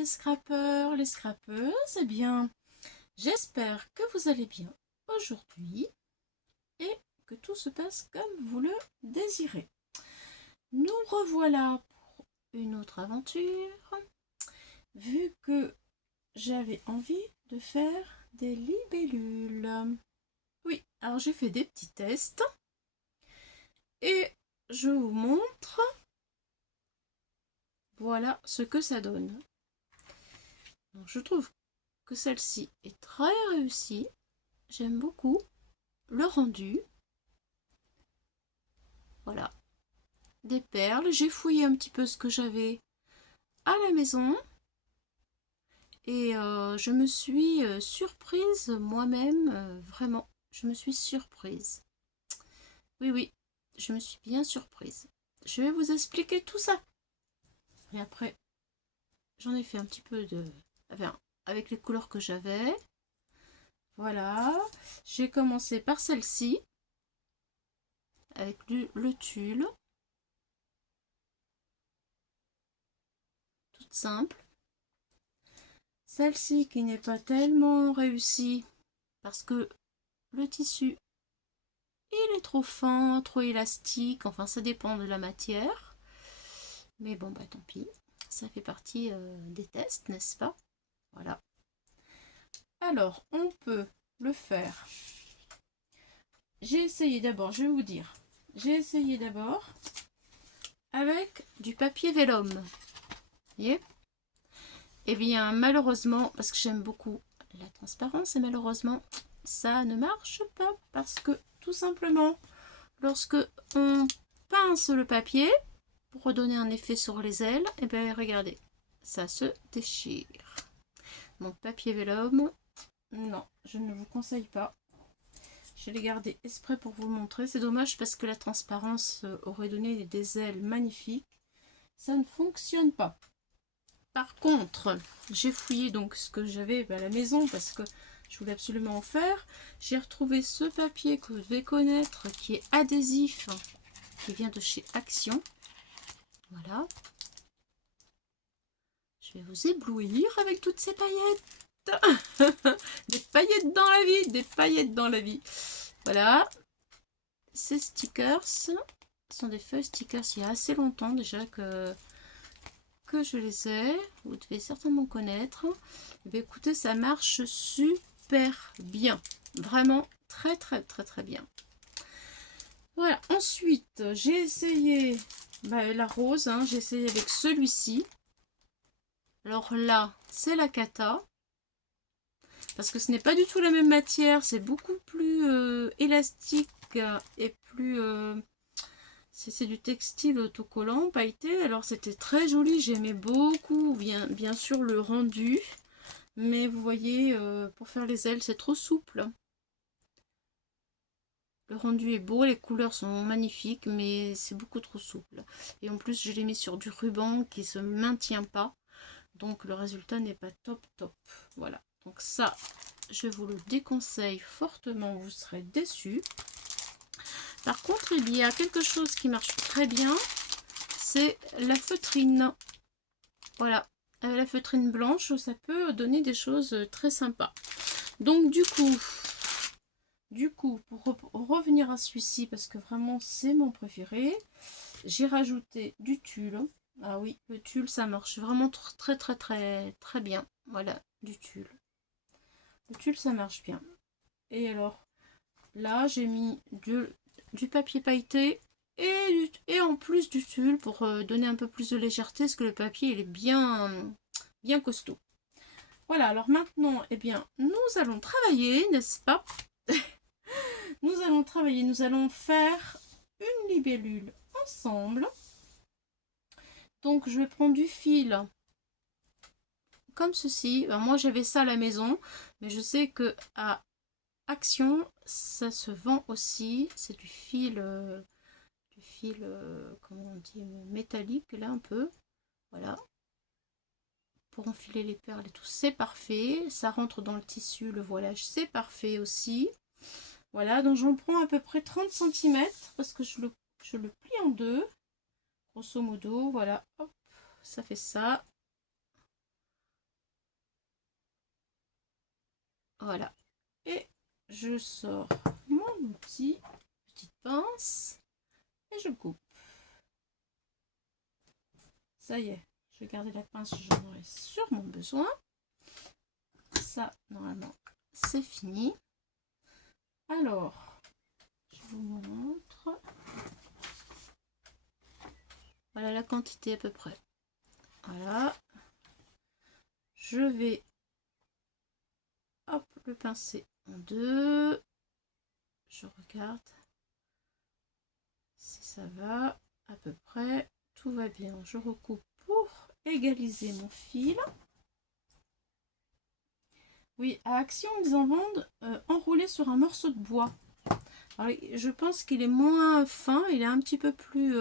les scrappeurs, les scrappeuses, eh bien, j'espère que vous allez bien aujourd'hui et que tout se passe comme vous le désirez. Nous revoilà pour une autre aventure, vu que j'avais envie de faire des libellules. Oui, alors j'ai fait des petits tests et je vous montre, voilà ce que ça donne. Donc, je trouve que celle-ci est très réussie. J'aime beaucoup le rendu. Voilà, des perles. J'ai fouillé un petit peu ce que j'avais à la maison. Et je me suis surprise moi-même. Vraiment, je me suis surprise. Oui, oui, je me suis bien surprise. Je vais vous expliquer tout ça. Et après, j'en ai fait un petit peu de... Enfin, avec les couleurs que j'avais. Voilà. J'ai commencé par celle-ci. Avec le tulle. Toute simple. Celle-ci qui n'est pas tellement réussie parce que le tissu il est trop fin, trop élastique, enfin ça dépend de la matière. Mais bon bah tant pis, ça fait partie des tests, n'est-ce pas? Voilà. Alors on peut le faire. J'ai essayé d'abord, je vais vous dire, j'ai essayé d'abord avec du papier vélum. Vous voyez? Eh bien malheureusement, parce que j'aime beaucoup la transparence, et malheureusement ça ne marche pas parce que tout simplement lorsque on pince le papier pour redonner un effet sur les ailes, et bien regardez, ça se déchire. Donc papier vélum, non, je ne vous conseille pas. Je l'ai gardé exprès pour vous le montrer. C'est dommage parce que la transparence aurait donné des ailes magnifiques. Ça ne fonctionne pas. Par contre, j'ai fouillé donc ce que j'avais à la maison parce que je voulais absolument en faire. J'ai retrouvé ce papier que vous devez connaître qui est adhésif, qui vient de chez Action. Voilà. Je vais vous éblouir avec toutes ces paillettes. Des paillettes dans la vie, des paillettes dans la vie. Voilà. Ces stickers sont des feuilles stickers. Il y a assez longtemps déjà que je les ai. Vous devez certainement connaître. Et bien, écoutez, ça marche super bien. Vraiment très très très très bien. Voilà. Ensuite, j'ai essayé la rose. Hein, j'ai essayé avec celui-ci. Alors là, c'est la Kata. Parce que ce n'est pas du tout la même matière. C'est beaucoup plus élastique et plus... c'est du textile autocollant, pailleté. Alors c'était très joli. J'aimais beaucoup, bien sûr, le rendu. Mais vous voyez, pour faire les ailes, c'est trop souple. Le rendu est beau, les couleurs sont magnifiques, mais c'est beaucoup trop souple. Et en plus, je l'ai mis sur du ruban qui ne se maintient pas. Donc le résultat n'est pas top top. Voilà. Donc ça, je vous le déconseille fortement, vous serez déçus. Par contre, il y a quelque chose qui marche très bien, c'est la feutrine. Voilà, la feutrine blanche, ça peut donner des choses très sympas. Donc du coup, pour revenir à celui-ci, parce que vraiment c'est mon préféré, j'ai rajouté du tulle. Ah oui, le tulle, ça marche vraiment très très très très bien. Voilà, du tulle. Le tulle, ça marche bien. Et alors, là, j'ai mis du papier pailleté et en plus du tulle pour donner un peu plus de légèreté, parce que le papier, il est bien costaud. Voilà, alors maintenant, eh bien, nous allons travailler, n'est-ce pas? Nous allons travailler, nous allons faire une libellule ensemble. Donc, je vais prendre du fil comme ceci. Alors, moi, j'avais ça à la maison, mais je sais que à Action, ça se vend aussi. C'est du fil, comment on dit, métallique, là, un peu. Voilà. Pour enfiler les perles et tout, c'est parfait. Ça rentre dans le tissu, le voilage, c'est parfait aussi. Voilà, donc j'en prends à peu près 30 cm parce que je le plie en deux. Grosso modo, voilà. Hop, ça fait ça. Voilà. Et je sors mon outil, petite pince, et je coupe. Ça y est, je vais garder la pince, j'en aurai sûrement besoin. Ça, normalement, c'est fini. Alors, je vous montre. Voilà la quantité à peu près. Voilà. Je vais hop, le pincer en deux. Je regarde si ça va à peu près. Tout va bien. Je recoupe pour égaliser mon fil. Oui, à Action, ils en vendent enroulé sur un morceau de bois. Alors, je pense qu'il est moins fin, il est un petit peu plus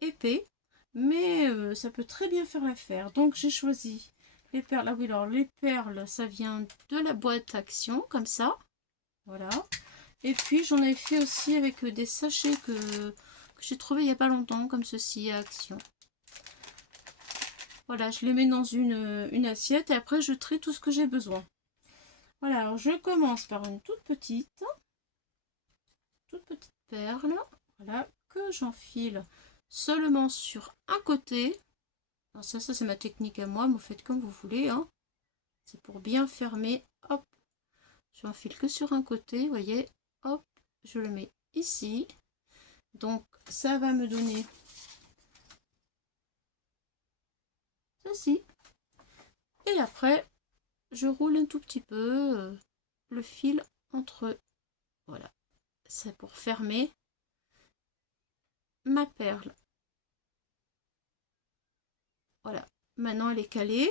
épais, mais ça peut très bien faire l'affaire. Donc, j'ai choisi les perles. Ah oui, alors les perles, ça vient de la boîte Action, comme ça. Voilà. Et puis, j'en ai fait aussi avec des sachets que j'ai trouvé il n'y a pas longtemps, comme ceci à Action. Voilà, je les mets dans une assiette et après, je trie tout ce que j'ai besoin. Voilà, alors je commence par une toute petite perle, voilà, que j'enfile seulement sur un côté. Alors ça c'est ma technique à moi, vous faites comme vous voulez, hein. C'est pour bien fermer. Hop, je n'enfile que sur un côté, vous voyez, hop, je le mets ici. Donc ça va me donner ceci. Et après, je roule un tout petit peu le fil entre eux. Voilà, c'est pour fermer ma perle. Voilà, maintenant elle est calée.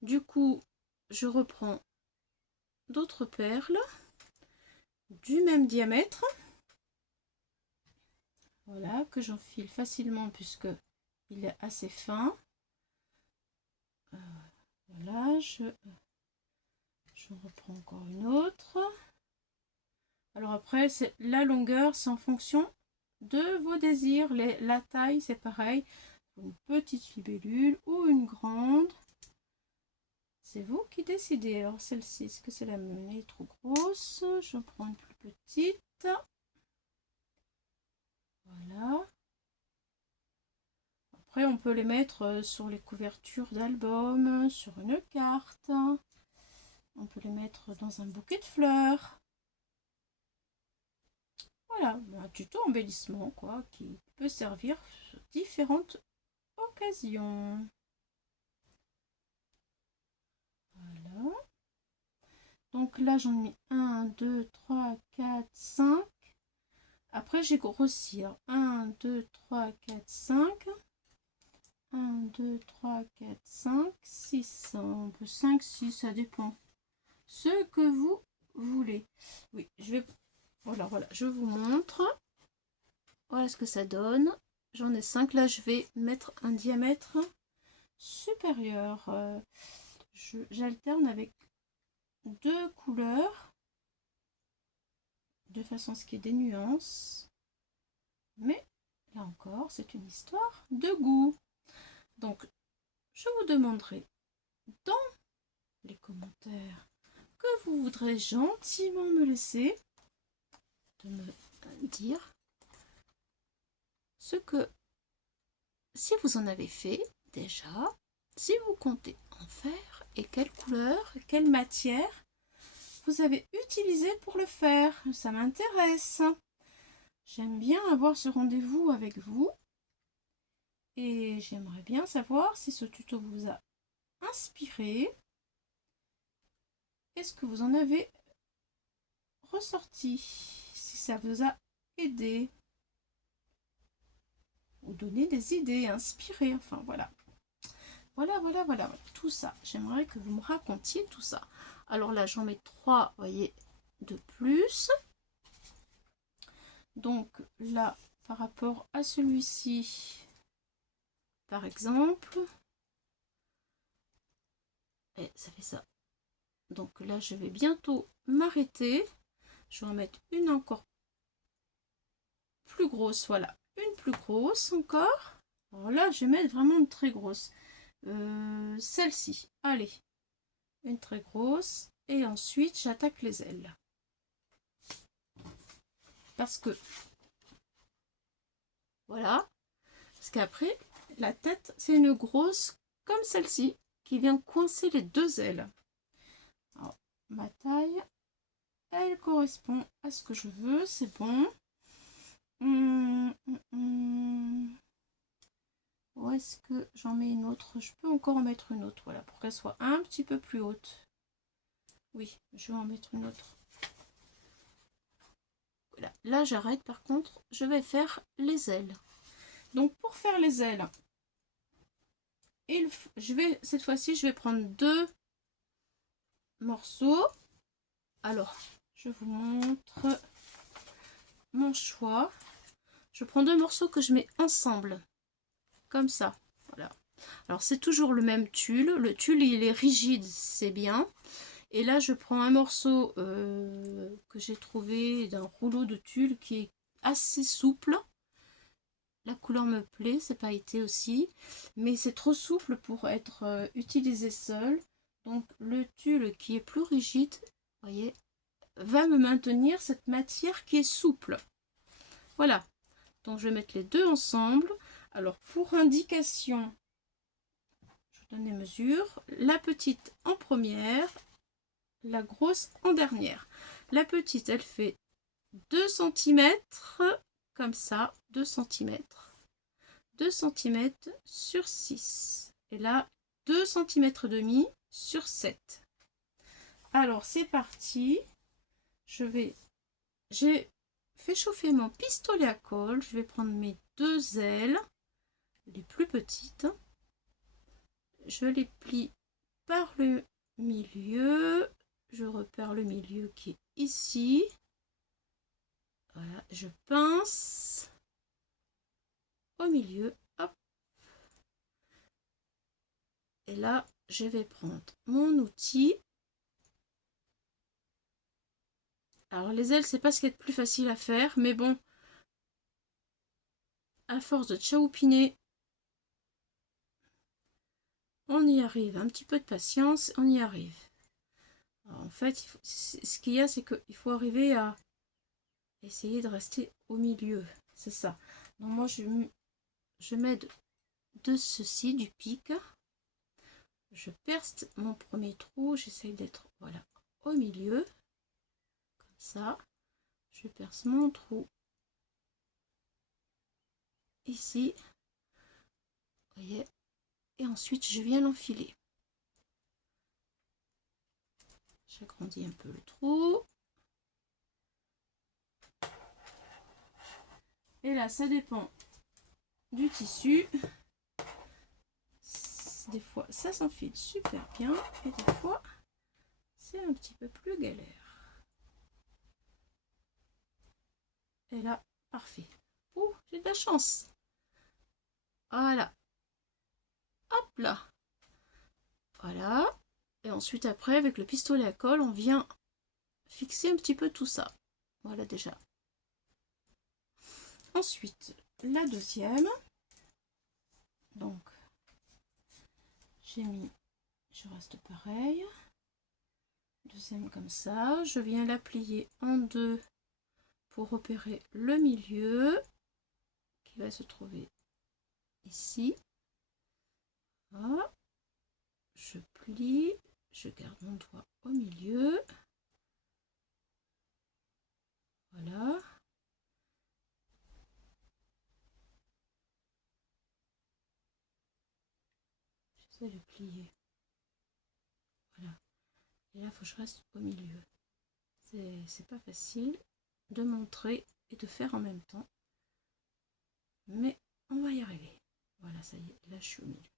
Du coup, je reprends d'autres perles du même diamètre. Voilà, que j'enfile facilement puisque il est assez fin. Voilà, je reprends encore une autre. Alors après, c'est la longueur, c'est en fonction de vos désirs. La taille, c'est pareil. Une petite libellule ou une grande. C'est vous qui décidez. Alors celle-ci, est-ce que c'est la même? Elle est trop grosse. Je prends une plus petite. Voilà. Après, on peut les mettre sur les couvertures d'albums, sur une carte. On peut les mettre dans un bouquet de fleurs. Voilà, un tuto embellissement, quoi, qui peut servir sur différentes occasions. Voilà. Donc là, j'en ai mis 1, 2, 3, 4, 5. Après, j'ai grossi. 1, 2, 3, 4, 5. 1, 2, 3, 4, 5, 6. On peut 5, 6, ça dépend. Ce que vous voulez. Oui, je vais... Voilà, je vous montre. Voilà ce que ça donne. J'en ai 5. Là, je vais mettre un diamètre supérieur. J'alterne avec deux couleurs de façon à ce qu'il y ait des nuances. Mais là encore, c'est une histoire de goût. Donc, je vous demanderai dans les commentaires que vous voudrez gentiment me laisser, de me dire ce que, si vous en avez fait déjà, si vous comptez en faire et quelle couleur, quelle matière vous avez utilisé pour le faire. Ça m'intéresse. J'aime bien avoir ce rendez-vous avec vous et j'aimerais bien savoir si ce tuto vous a inspiré. Est-ce que vous en avez ressorti? Si ça vous a aidé ou donné des idées, inspiré, enfin voilà. Voilà, tout ça. J'aimerais que vous me racontiez tout ça. Alors là, j'en mets 3, vous voyez, de plus. Donc là, par rapport à celui-ci, par exemple, et ça fait ça. Donc là, je vais bientôt m'arrêter. Je vais en mettre une encore plus grosse, voilà, une plus grosse encore. Alors là, je vais mettre vraiment une très grosse. Celle-ci, allez. une très grosse, et ensuite j'attaque les ailes. Parce que, voilà, parce qu'après, la tête, c'est une grosse comme celle-ci, qui vient coincer les deux ailes. Alors, ma taille, elle correspond à ce que je veux, c'est bon. Où est-ce que j'en mets une autre? Je peux encore en mettre une autre, voilà, pour qu'elle soit un petit peu plus haute. Oui, je vais en mettre une autre. Voilà. Là, j'arrête. Par contre, je vais faire les ailes. Donc, pour faire les ailes, cette fois-ci, je vais prendre 2 morceaux. Alors, je vous montre mon choix. Je prends 2 morceaux que je mets ensemble, comme ça. Voilà. Alors, c'est toujours le même tulle. Le tulle, il est rigide, c'est bien. Et là, je prends un morceau que j'ai trouvé d'un rouleau de tulle qui est assez souple. La couleur me plaît, c'est pailleté aussi, mais c'est trop souple pour être utilisé seul. Donc le tulle qui est plus rigide, voyez, va me maintenir cette matière qui est souple. Voilà, donc je vais mettre les deux ensemble. Alors pour indication, je vous donne les mesures. La petite en première, la grosse en dernière. La petite, elle fait 2 cm, comme ça, 2 cm. 2 cm sur 6. Et là, 2 cm demi sur 7. Alors, c'est parti. J'ai fait chauffer mon pistolet à colle. Je vais prendre mes 2 ailes, les plus petites. Je les plie par le milieu. Je repère le milieu qui est ici. Voilà, je pince au milieu. Hop. Et là, je vais prendre mon outil. Alors les ailes, c'est pas ce qui est le plus facile à faire, mais bon, à force de tchaoupiner, on y arrive. Un petit peu de patience, on y arrive. Alors, en fait, ce qu'il y a, c'est qu'il faut arriver à essayer de rester au milieu. C'est ça. Donc moi, je mets de ceci, du pic. Je perce mon premier trou. J'essaye d'être, voilà, au milieu. Comme ça. Je perce mon trou ici. Vous voyez. Et ensuite, je viens l'enfiler. J'agrandis un peu le trou. Et là, ça dépend du tissu. Des fois, ça s'enfile super bien. Et des fois, c'est un petit peu plus galère. Et là, parfait. Ouh, j'ai de la chance. Voilà. Hop là. Voilà. Et ensuite, après, avec le pistolet à colle, on vient fixer un petit peu tout ça. Voilà déjà. Ensuite, la deuxième. Donc, j'ai mis, je reste pareil. Deuxième comme ça. Je viens la plier en deux pour repérer le milieu qui va se trouver ici. Voilà. Je plie, je garde mon doigt au milieu. Voilà. J'essaie de plier. Voilà. Et là, il faut que je reste au milieu. C'est pas facile de montrer et de faire en même temps. Mais on va y arriver. Voilà, ça y est, là je suis au milieu.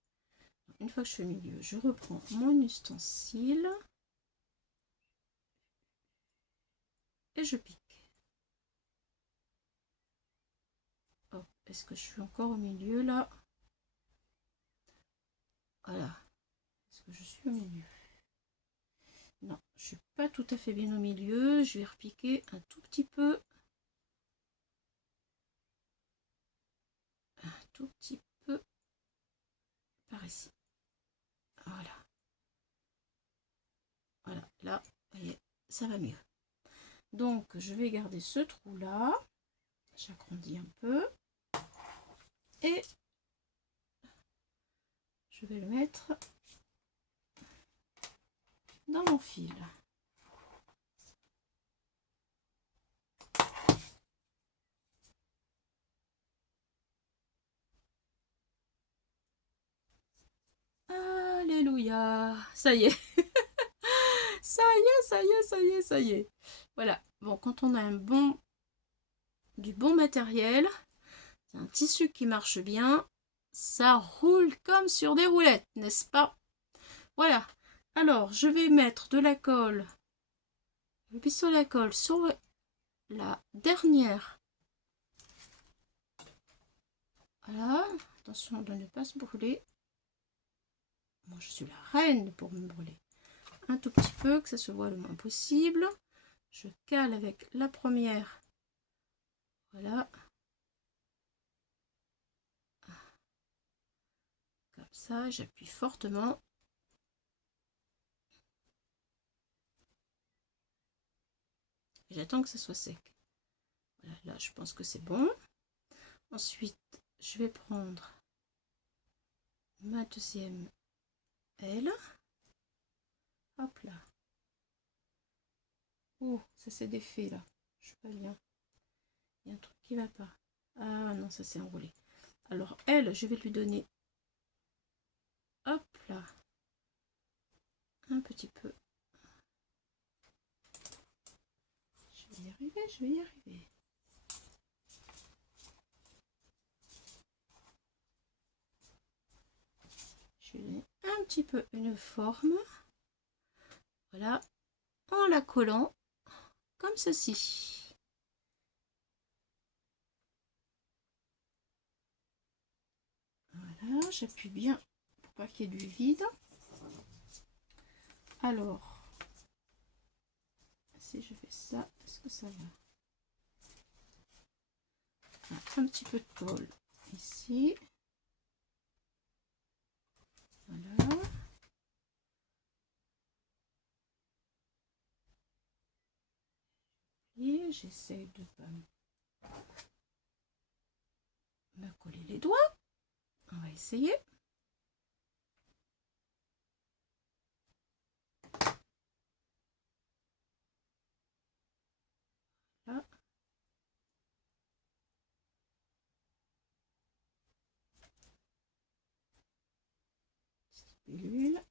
Une fois que je suis au milieu, je reprends mon ustensile et je pique. Hop, est-ce que je suis encore au milieu là? Voilà. Est-ce que je suis au milieu? Non, je suis pas tout à fait bien au milieu. Je vais repiquer un tout petit peu. Un tout petit peu par ici. Voilà. Là, vous voyez, ça va mieux. Donc, je vais garder ce trou-là. J'agrandis un peu. Et je vais le mettre dans mon fil. Alléluia. Ça y est. Ça y est, ça y est, ça y est, ça y est. Voilà. Bon, quand on a du bon matériel, un tissu qui marche bien, ça roule comme sur des roulettes, n'est-ce pas? Voilà. Alors, je vais mettre de la colle, le pistolet à colle sur la dernière. Voilà. Attention de ne pas se brûler. Moi, je suis la reine pour me brûler. Un tout petit peu, que ça se voit le moins possible. Je cale avec la première. Voilà. Comme ça, j'appuie fortement. J'attends que ça soit sec. Voilà, là, je pense que c'est bon. Ensuite, je vais prendre ma deuxième aile. Hop là. Oh, ça s'est défait là. Je suis pas bien. Il y a un truc qui va pas. Ah non, ça s'est enroulé. Alors, elle, je vais lui donner. Hop là. Un petit peu. Je vais y arriver, je vais y arriver. Je vais donner un petit peu une forme. Voilà. En la collant comme ceci. Voilà, j'appuie bien pour pas qu'il y ait du vide. Alors, si je fais ça, est-ce que ça va? Un petit peu de colle ici. Voilà. Et j'essaie de pas me coller les doigts. On va essayer. Là. Pilule.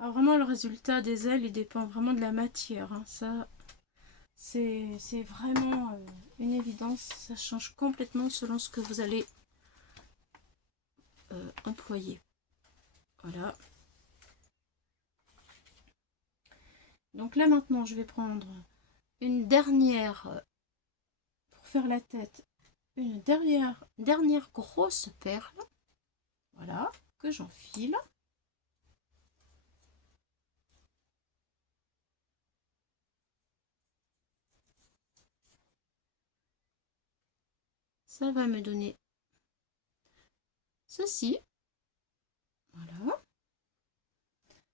Alors vraiment le résultat des ailes il dépend vraiment de la matière, hein. Ça c'est vraiment une évidence, ça change complètement selon ce que vous allez employer. Voilà. Donc là maintenant je vais prendre une dernière, pour faire la tête, une dernière grosse perle. Voilà, que j'enfile. Ça va me donner ceci. Voilà.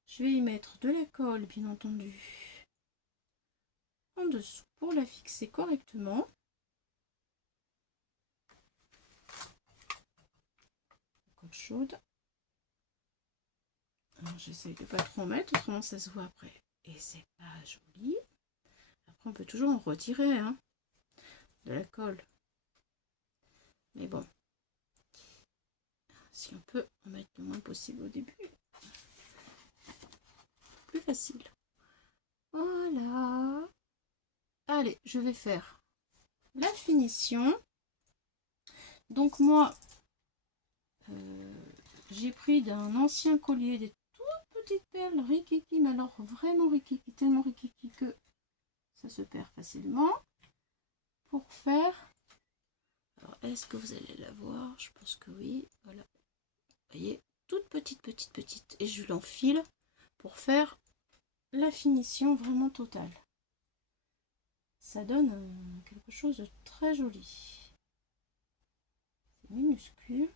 Je vais y mettre de la colle, bien entendu, en dessous pour la fixer correctement. Colle chaude. J'essaye de pas trop en mettre, autrement ça se voit après. Et c'est pas joli. Après on peut toujours en retirer, hein, de la colle. Mais bon, si on peut en mettre le moins possible au début, plus facile. Voilà. Allez, je vais faire la finition. Donc moi, j'ai pris d'un ancien collier des toutes petites perles rikiki, mais alors vraiment rikiki, tellement rikiki que ça se perd facilement. Pour faire, alors est-ce que vous allez la voir? Je pense que oui. Voilà, vous voyez, toute petite, et je l'enfile pour faire la finition vraiment totale. Ça donne quelque chose de très joli. minuscule.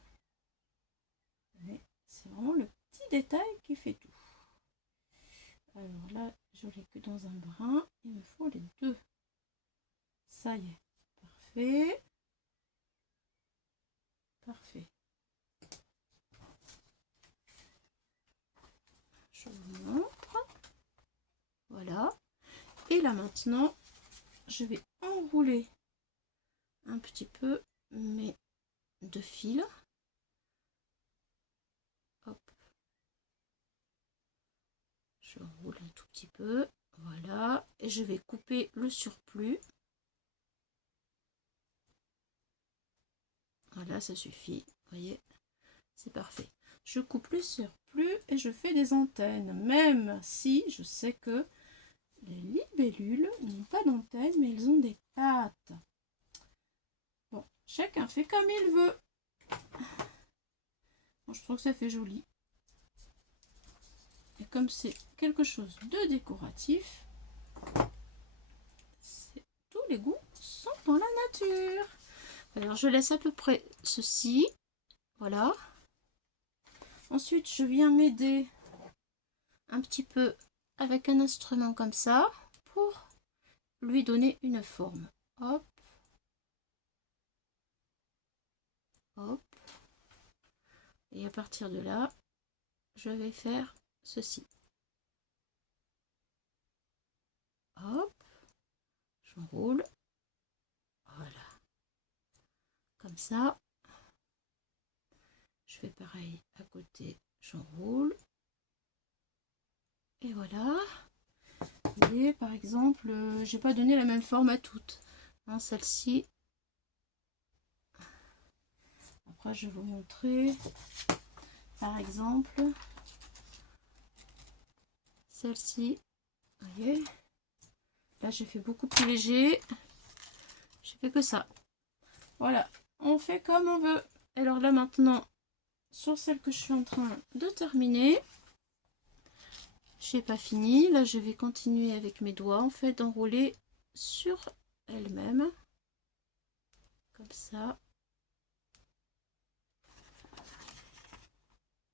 Mais c'est vraiment le petit détail qui fait tout. Alors là, je l'ai que dans un brin. Il me faut les deux. Ça y est. Parfait. Parfait. Je vous montre. Voilà. Et là maintenant, je vais enrouler un petit peu mes deux fils. Hop. Je roule un tout petit peu. Voilà. Et je vais couper le surplus. Voilà, ça suffit. Vous voyez, c'est parfait. Je coupe le surplus et je fais des antennes. Même si je sais que les libellules n'ont pas d'antennes, mais ils ont des pattes. Bon, chacun fait comme il veut. Bon, je trouve que ça fait joli. Et comme c'est quelque chose de décoratif, tous les goûts sont dans la nature. Alors je laisse à peu près ceci. Voilà. Ensuite, je viens m'aider un petit peu avec un instrument comme ça pour lui donner une forme. Hop. Hop. Et à partir de là, je vais faire ceci. Hop. J'enroule. Voilà. Comme ça. Je fais pareil à côté. J'enroule. Et voilà. Vous voyez, par exemple, j'ai pas donné la même forme à toutes. Hein, celle-ci. Après, je vais vous montrer. Par exemple, celle-ci. Vous voyez. Là, j'ai fait beaucoup plus léger. J'ai fait que ça. Voilà. On fait comme on veut. Alors là, maintenant, sur celle que je suis en train de terminer, j'ai pas fini. Là, je vais continuer avec mes doigts, en fait, d'enrouler sur elle-même. Comme ça.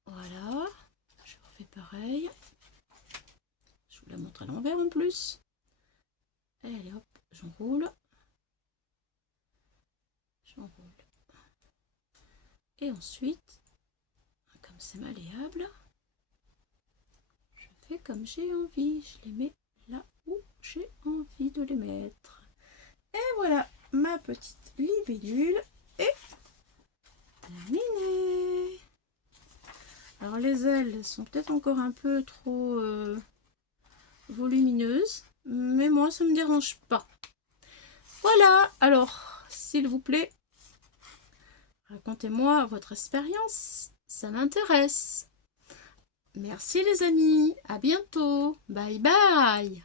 Voilà. Je refais pareil. Je vous la montre à l'envers en plus. Allez hop, j'enroule. J'enroule. Et ensuite, comme c'est malléable, je fais comme j'ai envie. Je les mets là où j'ai envie de les mettre. Et voilà, ma petite libellule est terminée. Alors les ailes sont peut-être encore un peu trop volumineuses, mais moi ça me dérange pas. Voilà, alors s'il vous plaît, racontez-moi votre expérience, ça m'intéresse. Merci les amis, à bientôt, bye bye.